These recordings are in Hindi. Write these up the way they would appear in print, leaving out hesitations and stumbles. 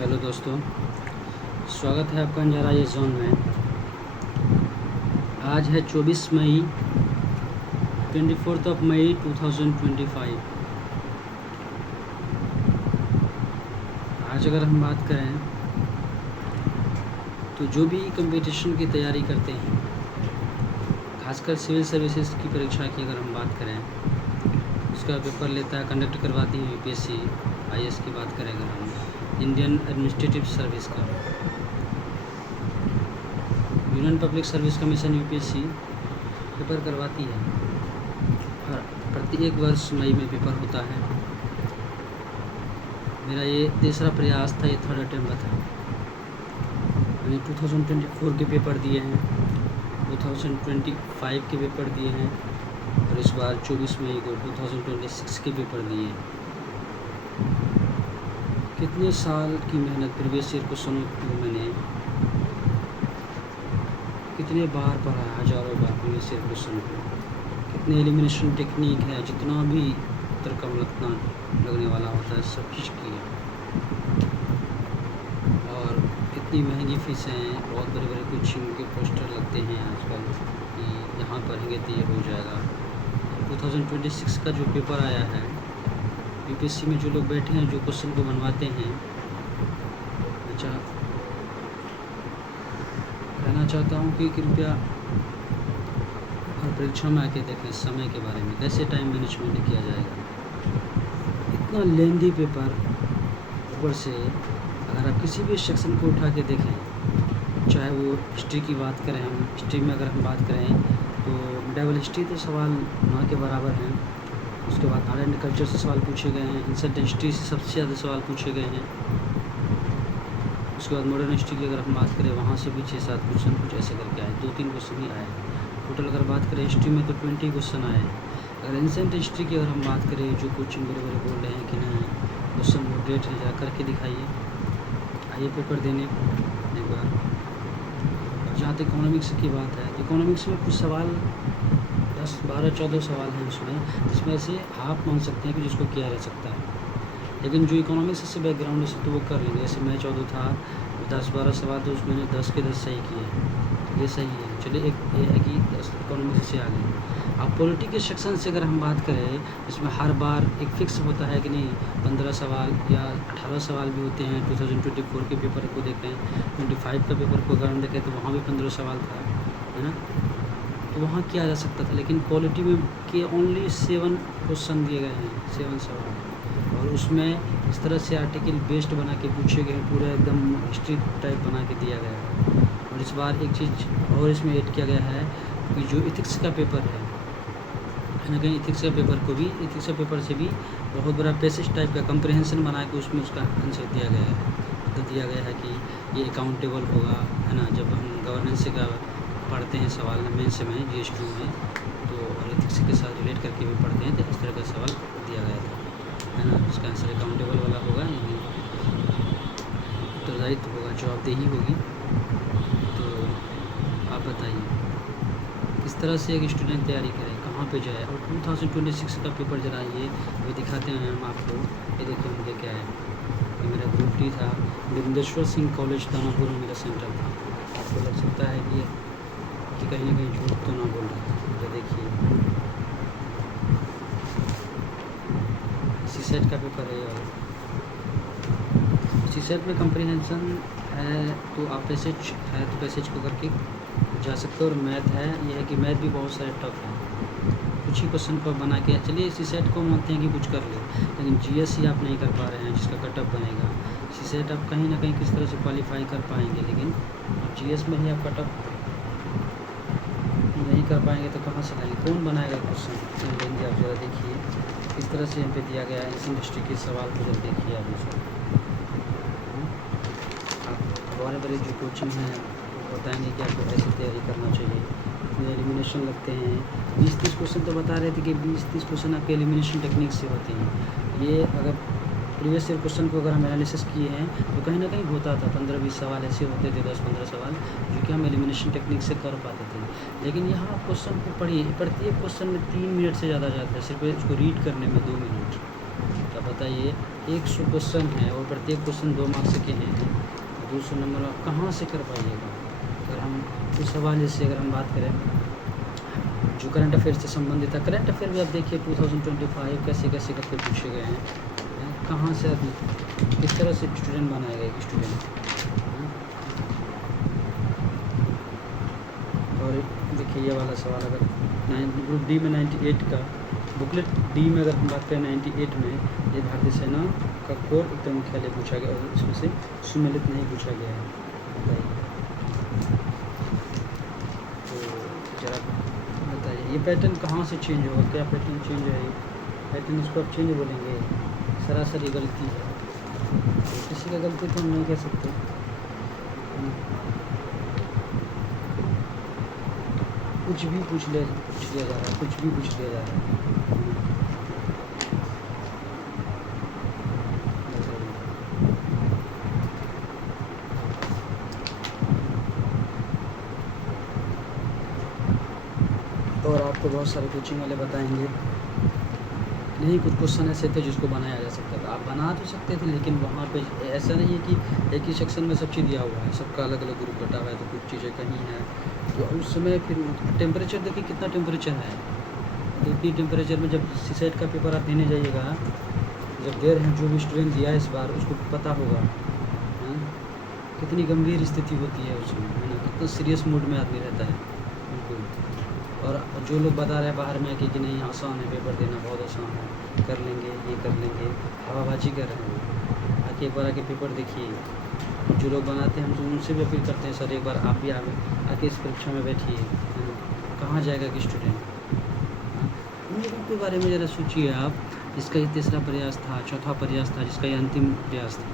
हेलो दोस्तों, स्वागत है आपका अंजारा ये जोन में। आज है 24 मई 24 मई 2025। आज अगर हम बात करें तो जो भी कंपटीशन की तैयारी करते हैं, खासकर सिविल सर्विसेज की परीक्षा की अगर हम बात करें, उसका पेपर लेता है, कंडक्ट करवाती है यूपीएससी। आईएएस की बात करें अगर हम, इंडियन एडमिनिस्ट्रेटिव सर्विस का, union public service commission UPSC paper करवाती है और प्रत्येक वर्ष मई में पेपर होता है। मेरा ये तीसरा प्रयास था, ये थर्ड अटेम्प्ट था। मैंने 2024 के पेपर दिए हैं, 2025 के पेपर दिए हैं और इस बार 24 मई को 2026 के पेपर दिए हैं। कितने साल की मेहनत, प्रीवियस ईयर क्वेश्चनों को मैंने कितने बार पढ़ा, हज़ारों बार प्रीवियस ईयर क्वेश्चन को। कितने एलिमिनेशन टेक्निक है, जितना भी तर्कम लगने वाला होता है सब चीज़ की है। और कितनी महंगी फ़ीसें हैं, बहुत बड़े बड़े कोचिंग के पोस्टर लगते हैं आजकल कि यहाँ पढ़ेंगे तो ये हो जाएगा। 2026 का जो पेपर आया है, यूपीएससी में जो लोग बैठे हैं, जो क्वेश्चन को बनवाते हैं, अच्छा कहना चाहता हूँ कि कृपया परीक्षा में आके देखें समय के बारे में, कैसे टाइम मैनेजमेंट किया जाएगा। इतना लेंदी पेपर, ऊपर से अगर आप किसी भी सेक्शन को उठा के देखें, चाहे वो हिस्ट्री की बात करें, हम हिस्ट्री में अगर हम बात करें तो मिडाइवल हिस्ट्री तो सवाल ना के बराबर हैं। उसके बाद आर्ट एंड कल्चर से सवाल पूछे गए हैं, एंशिएंट हिस्ट्री से सबसे ज़्यादा सवाल पूछे गए हैं। उसके बाद मॉडर्न हिस्ट्री की अगर हम बात करें, वहाँ से भी 6-7 क्वेश्चन कुछ ऐसे करके आए, 2-3 क्वेश्चन ही आए। टोटल अगर बात करें हिस्ट्री में तो 20 क्वेश्चन आए। अगर एंशिएंट हिस्ट्री की अगर हम बात करें, जो कोचिंग बड़े बड़े बोल रहे हैं कि नहीं क्वेश्चन वो डेट है, जा करके दिखाइए, आइए पेपर देने एक बार। जहाँ तक इकोनॉमिक्स की बात है, तो इकोनॉमिक्स में कुछ सवाल 10, 12, 14 सवाल हैं उसमें, जिसमें से आप मान सकते हैं कि जिसको किया जा सकता है। लेकिन जो इकोनॉमिक्स से बैकग्राउंड से तो वो कर लेंगे। जैसे मैं 14 था, 10-12 सवाल तो उसमें 10 के 10 सही किए हैं, ये सही है। चलिए, एक ये है कि 10 इकोनॉमिक्स से आ गए। अब पॉलिटी के सेक्शन से अगर हम बात करें, इसमें हर बार एक फिक्स होता है कि नहीं 15 सवाल या 18 सवाल भी होते हैं। 2024 के पेपर को देख रहे हैं, 25 का पेपर को अगर हम देखें तो वहाँ भी 15 सवाल था, है ना। तो वहाँ किया जा सकता था, लेकिन पॉलिटी में के ओनली 7 क्वेश्चन दिए गए हैं, 7 सवाल, और उसमें इस तरह से आर्टिकल बेस्ड बना के पूछे गए, पूरा एकदम हिस्ट्री टाइप बना के दिया गया है। और इस बार एक चीज़ और इसमें ऐड किया गया है कि जो इथिक्स का पेपर है ना, कहीं इथिक्स का पेपर को भी, इथिक्स का पेपर से भी बहुत बड़ा पैसेज टाइप का कंप्रिहेंशन बना के उसमें उसका आंसर दिया गया है। तो दिया गया है कि ये अकाउंटेबल होगा, है ना। जब हम गवर्नेंस का पढ़ते हैं सवाल मेंस में, GS2 में, तो और इथिक्स के साथ रिलेट करके भी पढ़ते हैं, तो इस तरह का सवाल दिया गया था, है ना। इसका आंसर अकाउंटेबल वाला होगा, यानी उत्तरदायित्व होगा, जवाबदेही होगी। तो आप बताइए किस तरह से एक स्टूडेंट तैयारी करे, कहाँ पे जाए। और 2026 का पेपर जरा ये दिखाते हैं हम आपको। ये देखिए हम लेके आए, ये मेरा ग्रुप डी था, बिंदेश्वर सिंह कॉलेज दानापुर में मेरा सेंटर था। आपको लग सकता है कि कहीं ना कहीं झूठ तो ना बोल रहा है। ये देखिए CSET का पेपर है, और CSET में कंप्रीहेंशन है तो आप पैसेज है तो पैसेज को करके जा सकते हो। और मैथ है, ये है कि मैथ भी बहुत सारे टफ है, कुछ ही क्वेश्चन को बना के, चलिए CSET को मानते हैं कि कुछ कर ले, लेकिन GS ही आप नहीं कर पा रहे हैं, जिसका कटअप बनेगा। CSET आप कहीं ना कहीं किस तरह से क्वालिफाई कर पाएंगे, लेकिन GS में ही आप कटअप नहीं कर पाएंगे तो कहाँ से लाएंगे, कौन बनाएगा क्वेश्चन लेंगे। आप ज़रा देखिए किस तरह से यहाँ पे दिया गया है, इस इंडस्ट्री के सवाल को जब देखिए आप इसको। आप बड़े बड़े जो कोचिंग हैं वो बताएंगे कि आपको ऐसी तैयारी करना चाहिए। इतने एलिमिनेशन लगते हैं, 20-30 क्वेश्चन तो बता रहे थे कि 20-30 क्वेश्चन आपके एलिमिनेशन टेक्निक से होते हैं। ये अगर प्रीवियस ईयर क्वेश्चन को अगर हम एनालिसिस किए हैं तो कहीं ना कहीं होता था, 15-20 सवाल ऐसे होते थे, 10-15 सवाल जो कि हम एलिमिनेशन टेक्निक से कर पाते थे। लेकिन यहाँ आप क्वेश्चन को पढ़िए, प्रत्येक क्वेश्चन में 3 मिनट से ज़्यादा जाता है, सिर्फ इसको रीड करने में 2 मिनट। तो अब बताइए 100 क्वेश्चन है और प्रत्येक क्वेश्चन 2 मार्क्स के हैं, 200 नंबर आप कहाँ से कर पाइएगा? अगर हम उस हवाले से अगर हम बात करें जो करंट अफेयर से संबंधित है, करंट अफेयर भी आप देखिए 2025 कैसे कैसे करके पूछे गए हैं, कहाँ से अभी किस तरह से स्टूडेंट बनाएगा एक स्टूडेंट। और देखिए ये वाला सवाल अगर ग्रुप डी में 98 का बुकलेट डी में अगर हम बात करें 98 में ये भारतीय सेना का कोर उत्तर मुख्यालय पूछा गया और इसमें से सुमेलित नहीं पूछा गया है। बताइए, तो जरा बताइए ये पैटर्न कहाँ से चेंज होगा, क्या पैटर्न चेंज है? ये पैटर्न इसको आप चेंज बोलेंगे, सरासरी गलती है, तो किसी का गलती तो हम नहीं कह सकते। कुछ भी पूछ लिया जा रहा है, कुछ भी पूछ लिया जा रहा है। और आपको बहुत सारे कोचिंग वाले बताएंगे नहीं, कुछ क्वेश्चन ऐसे थे जिसको बनाया जा सकता था, आप बना तो सकते थे, लेकिन वहाँ पे ऐसा नहीं है कि एक ही सेक्शन में सब चीज़ दिया हुआ है, सबका अलग अलग ग्रुप बटा हुआ है, तो कुछ चीज़ें कहीं हैं। तो उस समय फिर टेम्परेचर देखिए कितना टेम्परेचर है, तो इतनी टेम्परेचर में जब सीसेट का पेपर आप देने जाइएगा, जब दे रहे हैं, जो भी स्टूडेंट दिया है इस बार उसको पता होगा कितनी गंभीर स्थिति होती है उसमें, है ना, कितना सीरियस मूड में आदमी रहता है बिल्कुल। और जो लोग बता रहे हैं बाहर में कि नहीं आसान है, पेपर देना बहुत आसान है, कर लेंगे, ये कर लेंगे, हवाबाजी कर रहे हैं। आके एक बार आके पेपर देखिए, जो लोग बनाते हैं हम तो उनसे भी अपील करते हैं, सर एक बार आप भी आके इस परीक्षा में बैठिए, कहाँ जाएगा कि स्टूडेंट। उन लोगों के बारे में ज़रा सोचिए आप, जिसका ये तीसरा प्रयास था, चौथा प्रयास था, जिसका ये अंतिम प्रयास था।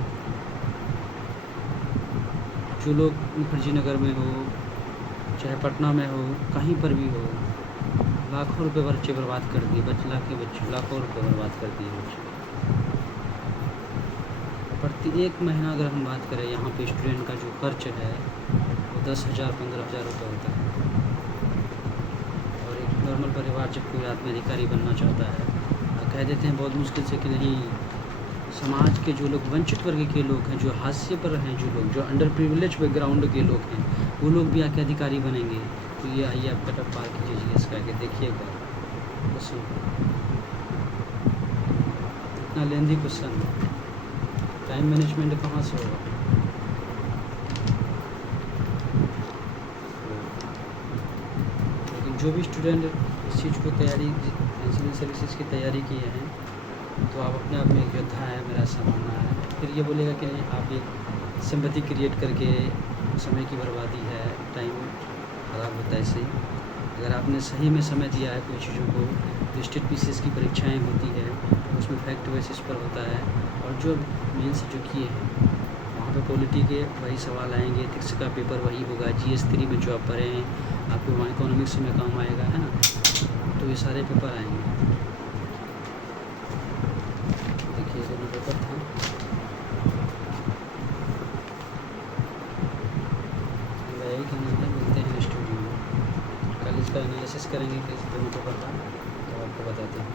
जो लोग मुखर्जी नगर में हो, चाहे पटना में हो, कहीं पर भी हो, लाखों रुपए बच्चे बर्बाद कर दिए, बच्चे लाखों रुपए बर्बाद कर दिए बच्चे। प्रत्येक महीना अगर हम बात करें यहाँ पे स्टूडेंट का जो खर्च है वो 10,000 15,000 रुपये होता है। और एक नॉर्मल परिवार जब कोई आदमी अधिकारी बनना चाहता है, कह देते हैं बहुत मुश्किल से कि नहीं, समाज के जो लोग वंचित वर्ग के लोग हैं, जो हाशिए पर हैं, जो लोग जो अंडर प्रिविलेज बैकग्राउंड के लोग हैं, वो लोग भी आके अधिकारी बनेंगे। तो ये आइए आप कटअप पार कीजिए इसका आगे देखिएगा क्वेश्चन, इतना लेंदी क्वेश्चन, टाइम मैनेजमेंट कहाँ से होगा? लेकिन जो भी स्टूडेंट इस चीज़ को तैयारी, सिविल सर्विसेज की तैयारी किए हैं, तो आप अपने आप में एक योद्धा है, मेरा ऐसा मानना है। फिर ये बोलेगा कि नहीं, आप एक सिंपैथी क्रिएट करके समय की बर्बादी है, टाइम ख़राब होता है। ऐसे ही अगर आपने सही में समय दिया है कोई चीज़ों को, तो स्टेट पीसीएस की परीक्षाएं होती है, उसमें फैक्ट बेसिस पर होता है, और जो मेंस जो किए हैं वहाँ पे पॉलिटी के वही सवाल आएंगे, एथिक्स का पेपर वही होगा, GS 3 में जो आप पढ़े हैं आपको वहाँ इकोनॉमिक्स में काम आएगा, है ना, तो ये सारे पेपर आएंगे। देखिए दोनों पेपर था, यही कहना था। मिलते हैं स्टूडियो में, कल इसका एनालिसिस करेंगे कि दोनों पेपर का, तो आपको बताते हैं।